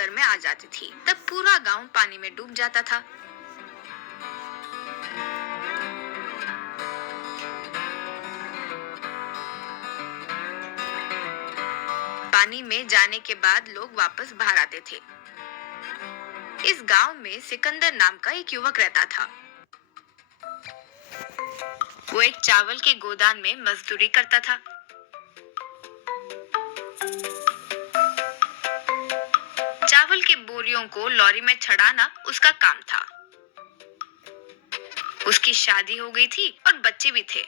सागर में आ जाती थी, तब पूरा गांव पानी में डूब जाता था। पानी में जाने के बाद लोग वापस बाहर आते थे। इस गांव में सिकंदर नाम का एक युवक रहता था। वो एक चावल के गोदाम में मजदूरी करता था। चावल के बोरियों को लॉरी में चढ़ाना उसका काम था। उसकी शादी हो गई थी और बच्चे भी थे।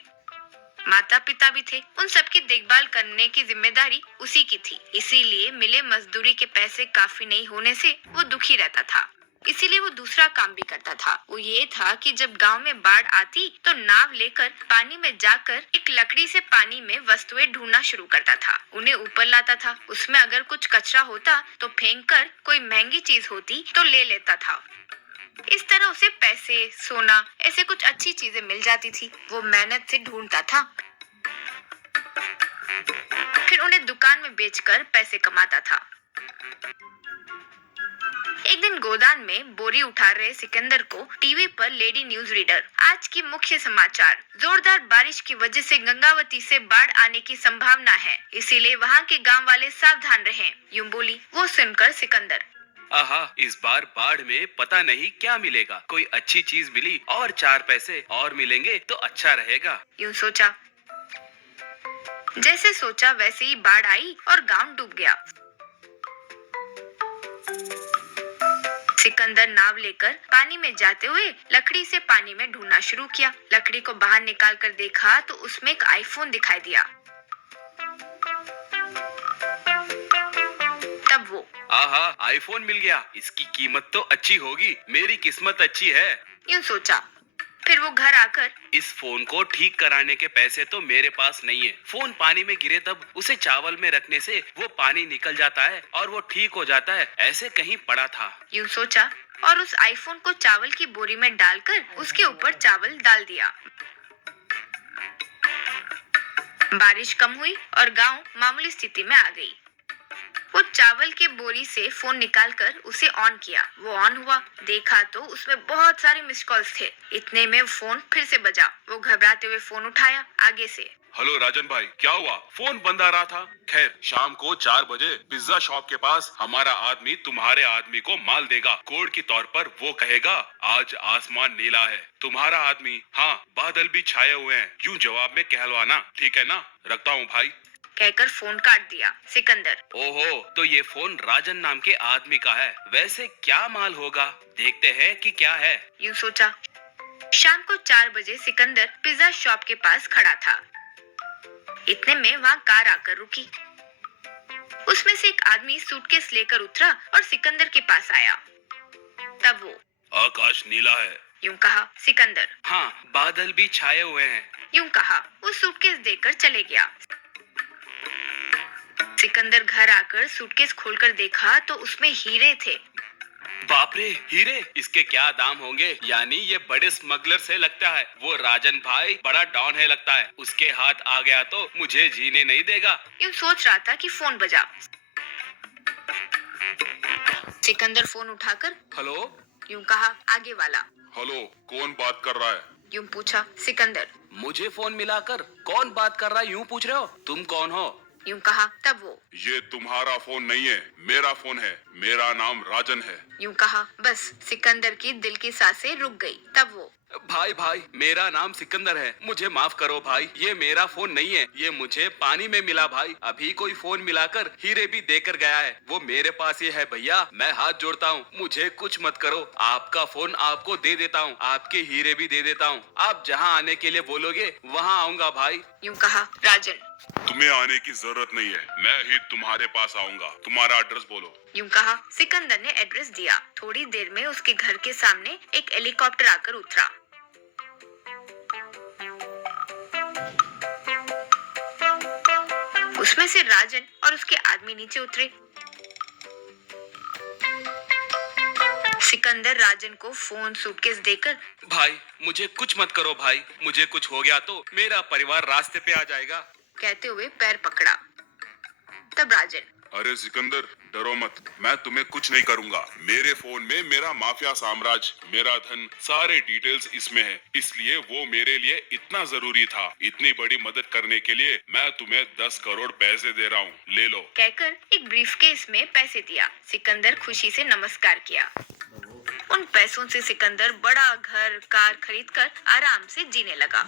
माता पिता भी थे। उन सबकी देखभाल करने की जिम्मेदारी उसी की थी। इसीलिए मिले मजदूरी के पैसे काफी नहीं होने से वो दुखी रहता था। इसीलिए वो दूसरा काम भी करता था। वो ये था कि जब गांव में बाढ़ आती तो नाव लेकर पानी में जाकर एक लकड़ी से पानी में वस्तुएं ढूंढना शुरू करता था। उन्हें ऊपर लाता था। उसमें अगर कुछ कचरा होता तो फेंक कर कोई महंगी चीज होती तो ले लेता था। इस तरह उसे पैसे, सोना, ऐसे कुछ अच्छी चीजें मिल जाती थी। वो मेहनत से ढूंढता था, फिर उन्हें दुकान में बेचकर पैसे कमाता था। एक दिन गोदान में बोरी उठा रहे सिकंदर को टीवी पर लेडी न्यूज रीडर आज की मुख्य समाचार, जोरदार बारिश की वजह से गंगावती से बाढ़ आने की संभावना है, इसीलिए वहाँ के गांव वाले सावधान रहें, यूं बोली। वो सुनकर सिकंदर, आहा, इस बार बाढ़ में पता नहीं क्या मिलेगा। कोई अच्छी चीज मिली और 4 पैसे और मिलेंगे तो अच्छा रहेगा, यूं सोचा। जैसे सोचा वैसे ही बाढ़ आई और गांव डूब गया। सिकंदर नाव लेकर पानी में जाते हुए लकड़ी से पानी में ढूंढना शुरू किया। लकड़ी को बाहर निकाल कर देखा तो उसमें एक आईफोन दिखाई दिया। तब वो, आहा, आईफोन मिल गया। इसकी कीमत तो अच्छी होगी। मेरी किस्मत अच्छी है, यूं सोचा। फिर वो घर आकर, इस फोन को ठीक कराने के पैसे तो मेरे पास नहीं है। फोन पानी में गिरे तब उसे चावल में रखने से वो पानी निकल जाता है और वो ठीक हो जाता है, ऐसे कहीं पड़ा था, यूं सोचा और उस आईफोन को चावल की बोरी में डालकर उसके ऊपर चावल डाल दिया। बारिश कम हुई और गांव मामूली स्थिति में आ गई। वो चावल के बोरी से फोन निकालकर उसे ऑन किया। वो ऑन हुआ, देखा तो उसमें बहुत सारे मिस कॉल्स थे। इतने में फोन फिर से बजा। वो घबराते हुए फोन उठाया आगे से। हेलो राजन भाई, क्या हुआ? फोन बंद आ रहा था। खैर, शाम को 4 बजे पिज्जा शॉप के पास हमारा आदमी तुम्हारे आदमी को माल देगा। कोड के तौर पर वो कहेगा, आज आसमान नीला है। तुम्हारा आदमी, हाँ, बादल भी छाए हुए हैं, यूं जवाब में कहलवाना, ठीक है ना? रखता हूँ भाई, कहकर फोन काट दिया। सिकंदर, ओहो, तो ये फोन राजन नाम के आदमी का है। वैसे क्या माल होगा, देखते हैं कि क्या है, यूं सोचा। शाम को 4 बजे सिकंदर पिज्जा शॉप के पास खड़ा था। इतने में वहाँ कार आकर रुकी। उसमें से एक आदमी सूटकेस लेकर उतरा और सिकंदर के पास आया। तब वो, आकाश नीला है, यूं कहा। सिकंदर, हाँ, बादल भी छाए हुए हैं, यूं कहा। वो सूटकेस देकर चले गया। सिकंदर घर आकर सूटकेस खोलकर देखा तो उसमें हीरे थे। बाप रे, हीरे, इसके क्या दाम होंगे? यानी ये बड़े स्मगलर से लगता है। वो राजन भाई बड़ा डॉन है लगता है। उसके हाथ आ गया तो मुझे जीने नहीं देगा। यूं सोच रहा था कि फोन बजा। सिकंदर फोन उठाकर, हेलो, यूं कहा। आगे वाला, हेलो, कौन बात कर रहा है? यूं पूछा। सिकंदर, मुझे फोन मिलाकर कौन बात कर रहा है यूं पूछ रहे हो? तुम कौन हो? यूं कहा। तब वो, ये तुम्हारा फोन नहीं है, मेरा फोन है। मेरा नाम राजन है। यूं कहा। बस सिकंदर की दिल की सांसें रुक गई। तब वो, भाई, मेरा नाम सिकंदर है, मुझे माफ करो भाई, ये मेरा फोन नहीं है, ये मुझे पानी में मिला भाई। अभी कोई फोन मिलाकर हीरे भी देकर गया है, वो मेरे पास ही है भैया। मैं हाथ जोड़ता हूँ, मुझे कुछ मत करो। आपका फोन आपको दे देता हूँ, आपके हीरे भी दे देता हूँ। आप जहाँ आने के लिए बोलोगे वहाँ आऊंगा भाई, यूं कहा। राजन, तुम्हें आने की जरूरत नहीं है, मैं ही तुम्हारे पास आऊंगा। तुम्हारा एड्रेस बोलो, यूं कहा। सिकंदर ने एड्रेस दिया। थोड़ी देर में उसके घर के सामने एक हेलीकॉप्टर आकर उतरा। उसमें से राजन और उसके आदमी नीचे उतरे। सिकंदर राजन को फोन, सूटकेस देकर, भाई मुझे कुछ मत करो भाई, मुझे कुछ हो गया तो मेरा परिवार रास्ते पे आ जाएगा, कहते हुए पैर पकड़ा। तब राजन, अरे सिकंदर, डरो मत, मैं तुम्हें कुछ नहीं करूंगा। मेरे फोन में मेरा माफिया साम्राज्य, मेरा धन, सारे डिटेल्स इसमें है, इसलिए वो मेरे लिए इतना जरूरी था। इतनी बड़ी मदद करने के लिए मैं तुम्हें 10 करोड़ पैसे दे रहा हूँ, ले लो। कहकर एक ब्रीफकेस में पैसे दिया। सिकंदर खुशी से नमस्कार किया। उन पैसों से सिकंदर बड़ा घर कार खरीदकर आराम से जीने लगा।